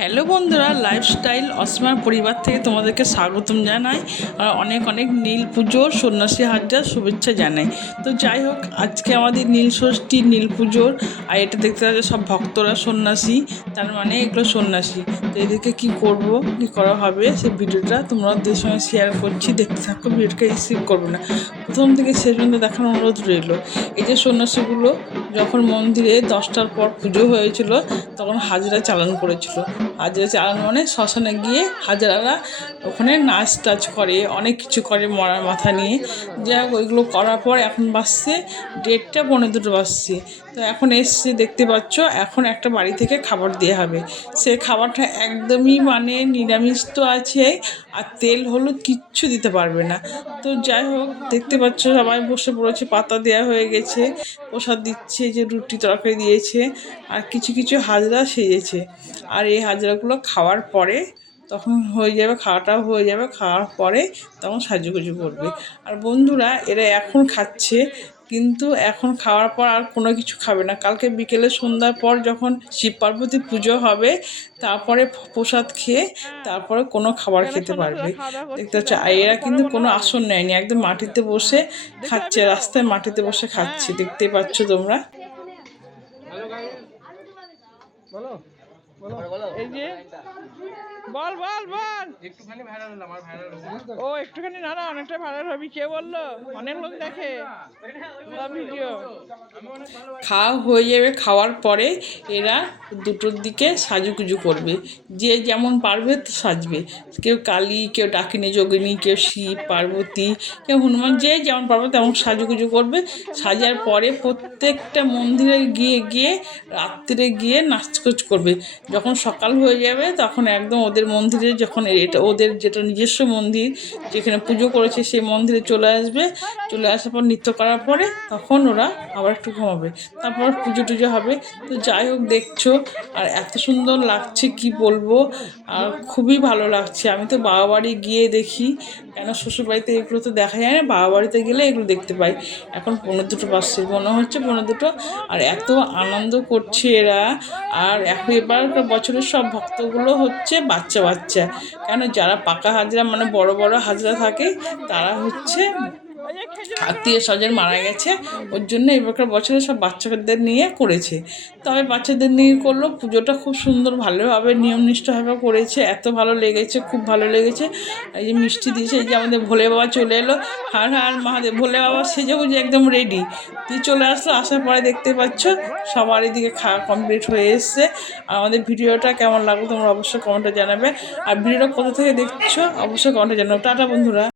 Hello বন্ধুরা, lifestyle অসীমার পরিবার থেকে তোমাদেরকে স্বাগতম জানাই আর অনেক অনেক নীল পুজোর সন্ন্যাসী হাজার শুভেচ্ছা জানাই। তো যাই হোক, আজকে আমাদের নীল ষষ্ঠী, নীল পুজোর। আর এটা দেখতে পাচ্ছি সব ভক্তরা সন্ন্যাসী, তার মানে এগুলো সন্ন্যাসী। তো এদেরকে কী করবো, কী করা হবে, সেই ভিডিওটা তোমাদের সঙ্গে শেয়ার করছি, দেখতে থাকো, ভিডিওটাকে রিসিভ করবে না, প্রথম থেকে শেষ পর্যন্ত দেখানোর অনুরোধ রইল। এই যে সন্ন্যাসীগুলো যখন মন্দিরে 10টার পর পুজো হয়েছিল তখন হাজরা চালান করেছিল। হাজরা চালান মানে শ্মশানে গিয়ে হাজরারা ওখানে নাচ টাচ করে, অনেক কিছু করে মরার মাথা নিয়ে। যাই হোক, ওইগুলো করার পর এখন বাজছে 1:30 পৌনে 2 বাজছে। তো এখন এসছে, দেখতে পাচ্ছ, এখন একটা বাড়ি থেকে খাবার দেওয়া হবে। সে খাবারটা একদমই মানে নিরামিষ তো আছে, আর তেল হলুদ কিচ্ছু দিতে পারবে না। তো যাই হোক, দেখতে পাচ্ছ সবাই বসে পড়েছে, পাতা দেওয়া হয়ে গেছে, প্রসাদ দিচ্ছে, যে রুটি তরকারি দিয়েছে, আর কিছু কিছু হাজরা সেজেছে। আর এই হাজরাগুলো খাওয়ার পরে তখন হয়ে যাবে, খাওয়াটাও হয়ে যাবে, খাওয়ার পরে তখন সাজুগুজু করবে। আর বন্ধুরা, এরা এখন খাচ্ছে, কিন্তু এখন খাওয়ার পর আর কোনো কিছু খাবে না। কালকে বিকেলে সন্ধ্যার পর যখন শিব পার্বতী পুজো হবে, তারপরে প্রসাদ খেয়ে তারপরে কোনো খাবার খেতে পারবে। দেখতে হচ্ছে, আর এরা কিন্তু কোনো আসন নেয়নি, একদম মাটিতে বসে খাচ্ছে, রাস্তায় মাটিতে বসে খাচ্ছে, দেখতে পাচ্ছ তোমরা। এই যে বল বল বল, একটুখানি ভাইরাল হলো, আমার ভাইরাল হলো। ও একটুখানি না, অনেকটা ভাইরাল হবি। কে বললো? অনেক লোক দেখে ভিডিও। খাওয়া হয়ে যাবে, খাওয়ার পরে এরা 2টোর দিকে সাজুগুজু করবে, যে যেমন পারবে তো সাজবে। কেউ কালী, কেউ ডাকিনী যোগিনী, কেউ শিব পার্বতী, কেউ হনুমান, যে যেমন পারবে তেমন সাজুগুজু করবে। সাজার পরে প্রত্যেকটা মন্দিরে গিয়ে গিয়ে রাত্রে গিয়ে নাচকোচ করবে। যখন সকাল হয়ে যাবে তখন একদম ওদের মন্দিরে, যখন এটা ওদের যেটা নিজস্ব মন্দির যেখানে পুজো করেছে সেই মন্দিরে চলে আসবে। চলে আসার পর নৃত্য করার পরে তখন ওরা আবার একটু ঘুমাবে, তারপর পুজো টুজো হবে। তো যাই হোক, দেখছো, আর এত সুন্দর লাগছে কি বলবো, আর খুবই ভালো লাগছে। আমি তো বাবা বাড়ি গিয়ে দেখি, কেন শ্বশুরবাড়িতে এগুলো তো দেখা যায় না, বাবা বাড়িতে গেলে এগুলো দেখতে পাই। এখন 1:45 বাজছে, মনে হচ্ছে 1:45, আর এত আনন্দ করছে এরা। আর এখন এবারকার বছরের সব ভক্তগুলো হচ্ছে বাচ্চা বাচ্চা, কেন যারা পাকা হাজরা মানে বড় বড় হাজরা থাকে তারা হচ্ছে আত্মীয় স্বজন মারা গেছে, ওর জন্য এবারকার বছরে সব বাচ্চাদের নিয়ে করেছে। তবে বাচ্চাদের নিয়ে করলো, পুজোটা খুব সুন্দর ভালোভাবে নিয়মনিষ্ঠভাবে করেছে, এত ভালো লেগেছে, খুব ভালো লেগেছে। এই যে মিষ্টি দিয়েছে, এই যে আমাদের ভোলে বাবা চলে এলো, হার হার মহাদেব, ভোলে বাবা সেজে বুঝে একদম রেডি দিয়ে চলে আসলো। আসার পরে দেখতে পাচ্ছ সবার এদিকে খাওয়া কমপ্লিট হয়ে এসছে। আর আমাদের ভিডিওটা কেমন লাগলো তোমরা অবশ্যই কমেন্টে জানাবে, আর ভিডিওটা কোথা থেকে দেখছো অবশ্যই কমেন্টে জানাবে। টাটা বন্ধুরা।